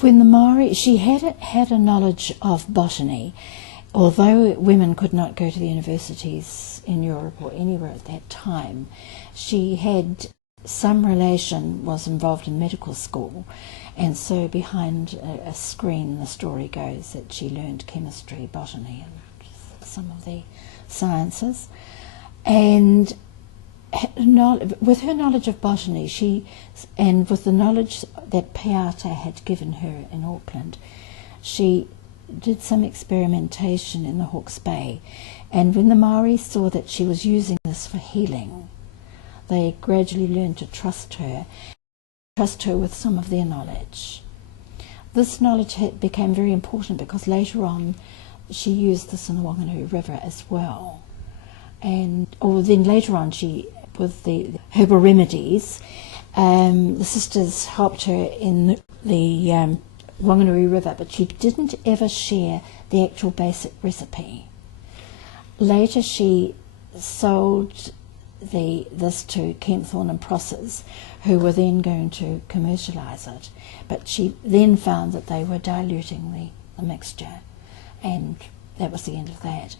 When the Maori, she had a knowledge of botany, although women could not go to the universities in Europe or anywhere at that time. She had some relation, was involved in medical school, and so behind a screen the story goes that she learned chemistry, botany and some of the sciences. And with her knowledge of botany, and with the knowledge that Peata had given her in Auckland, she did some experimentation in the Hawke's Bay, and when the Maori saw that she was using this for healing, they gradually learned to trust her with some of their knowledge. This knowledge became very important because later on she used this in the Wanganui River as well. Then later on, with the herbal remedies, the sisters helped her in the Wanganui River, but she didn't ever share the actual basic recipe. Later she sold this to Kempthorne and Prosser's, who were then going to commercialise it, but she then found that they were diluting the mixture, and that was the end of that.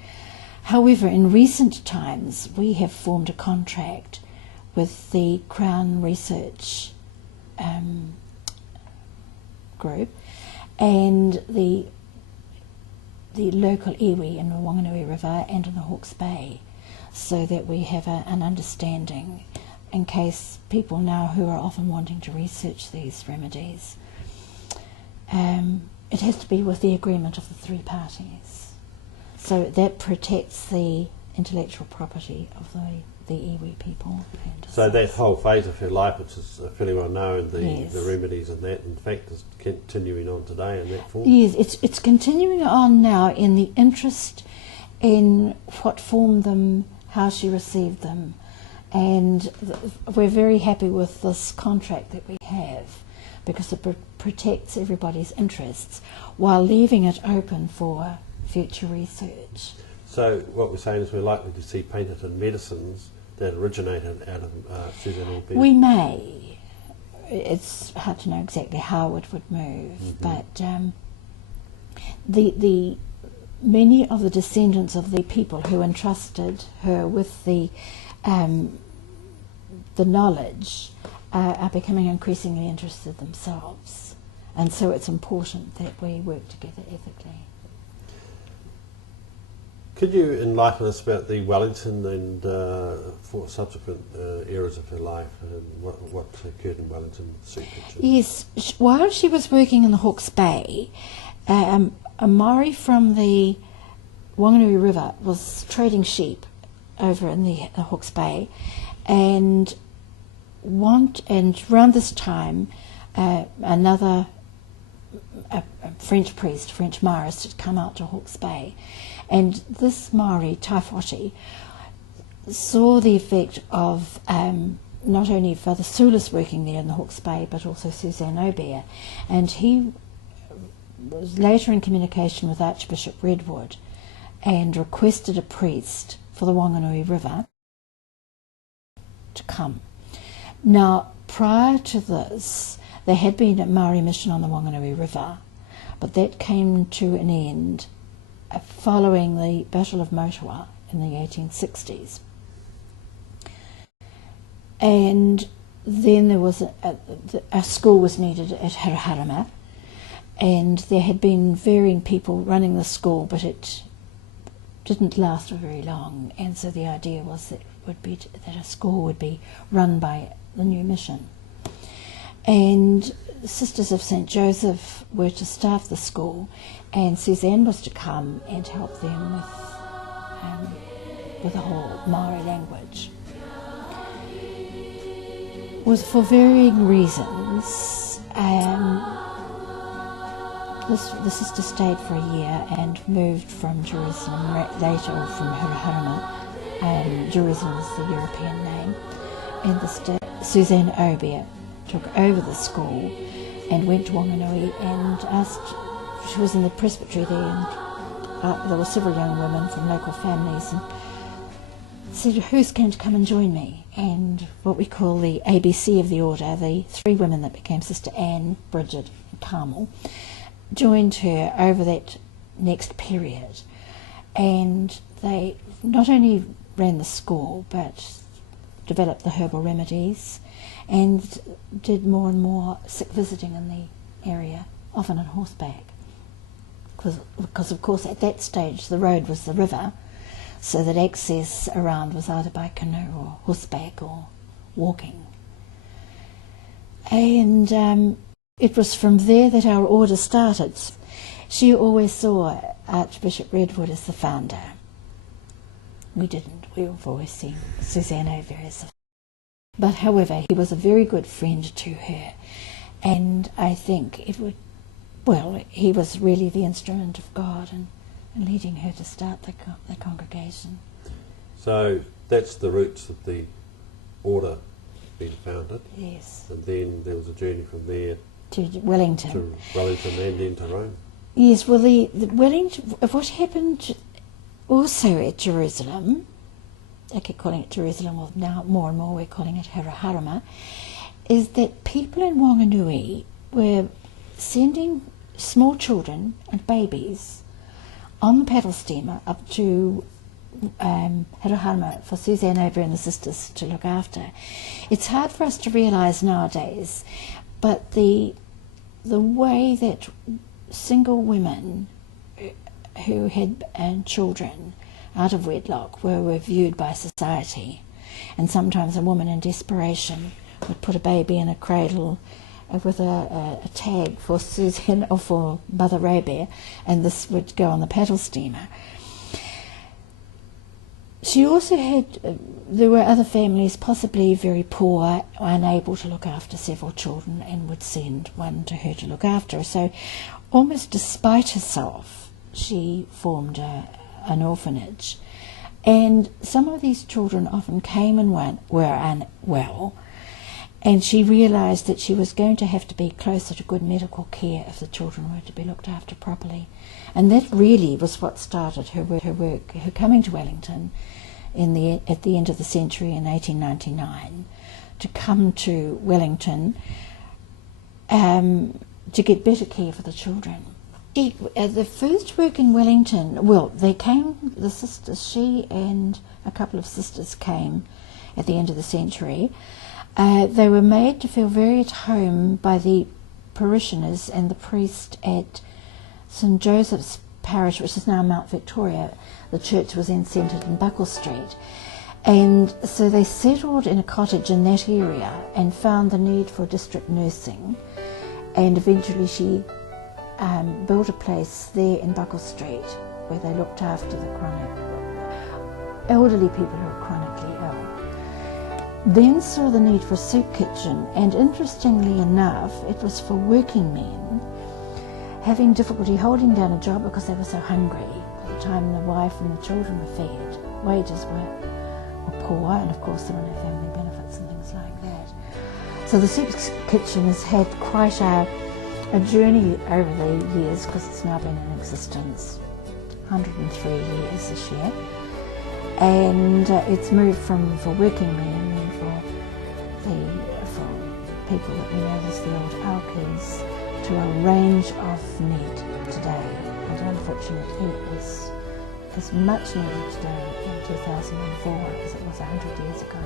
However, in recent times we have formed a contract with the Crown Research group and the local iwi in the Wanganui River and in the Hawke's Bay, so that we have an understanding in case people now who are often wanting to research these remedies. It has to be with the agreement of the three parties. So that protects the intellectual property of the iwi people. So that whole phase of her life, which is fairly well known, the remedies and that, in fact, is continuing on today in that form? Yes, it's continuing on now in the interest in what formed them, how she received them, and we're very happy with this contract that we have because it protects everybody's interests while leaving it open for future research. So what we're saying is we're likely to see patented medicines that originated out of Suzanne Aubert? We may. It's hard to know exactly how it would move, but the many of the descendants of the people who entrusted her with the knowledge are becoming increasingly interested themselves, and so it's important that we work together ethically. Could you enlighten us about the Wellington and for subsequent eras of her life and what occurred in Wellington? Yes, while she was working in the Hawke's Bay, a Maori from the Wanganui River was trading sheep over in the Hawke's Bay, and around this time another French priest, French Maorist, had come out to Hawke's Bay, and this Maori, Taifoti, saw the effect of not only Father Soulis working there in the Hawke's Bay, but also Suzanne Aubert, and he was later in communication with Archbishop Redwood and requested a priest for the Wanganui River to come. Now, prior to this, there had been a Maori mission on the Wanganui River, but that came to an end following the Battle of Moter in the 1860s. And then there was a school was needed at Haraharama, and there had been varying people running the school, but it didn't last for very long, and so the idea was that that a school would be run by the new mission. And Sisters of St. Joseph were to staff the school, and Suzanne was to come and help them with the whole Maori language. For varying reasons, the sister stayed for a year and moved from Jerusalem later, or from Haraharama. Jerusalem is the European name, and Suzanne Aubert took over the school and went to Wanganui and asked. She was in the presbytery there, and there were several young women from local families, and said, who's going to come and join me? And what we call the ABC of the order, the 3 women that became Sister Anne, Bridget and Carmel, joined her over that next period. And they not only ran the school, but developed the herbal remedies and did more and more sick visiting in the area, often on horseback. Because of course at that stage the road was the river, so that access around was either by canoe or horseback or walking. And it was from there that our order started. She always saw Archbishop Redwood as the founder. We didn't. We've always seen Suzanne Aubert as the founder. But however, he was a very good friend to her, and I think he was really the instrument of God in leading her to start the congregation. So that's the roots of the order being founded. Yes. And then there was a journey from there to Wellington. And then to Rome. Yes, well, the Wellington, what happened also at Jerusalem, I keep calling it Jerusalem, well now more and more we're calling it Haraharama, is that people in Wanganui were sending small children and babies on the paddle steamer up to Haraharama for Suzanne Aubert and the sisters to look after. It's hard for us to realise nowadays, but the way that single women who had children out of wedlock were viewed by society, and sometimes a woman in desperation would put a baby in a cradle with a tag for Suzanne or for Mother Aubert, and this would go on the paddle steamer. She also had, there were other families possibly very poor, unable to look after several children, and would send one to her to look after her. So almost despite herself, she formed an orphanage. And some of these children often came and were unwell, and she realised that she was going to have to be closer to good medical care if the children were to be looked after properly. And that really was what started her coming to Wellington at the end of the century in 1899, to come to Wellington to get better care for the children. The first work in Wellington, well, the sisters, she and a couple of sisters came at the end of the century. They were made to feel very at home by the parishioners and the priest at St Joseph's Parish, which is now Mount Victoria. The church was then centred in Buckle Street. And so they settled in a cottage in that area and found the need for district nursing. And eventually she built a place there in Buckle Street where they looked after the elderly people who were chronically ill. Then saw the need for a soup kitchen, and interestingly enough, it was for working men having difficulty holding down a job because they were so hungry. By the time the wife and the children were fed, wages were poor, and of course there were no family benefits and things like that. So the soup kitchen has had quite a journey over the years, because it's now been in existence 103 years this year, and it's moved from for working men and for people that we know as the old alkies to a range of need today, and unfortunately is much needed today in 2004 as it was 100 years ago.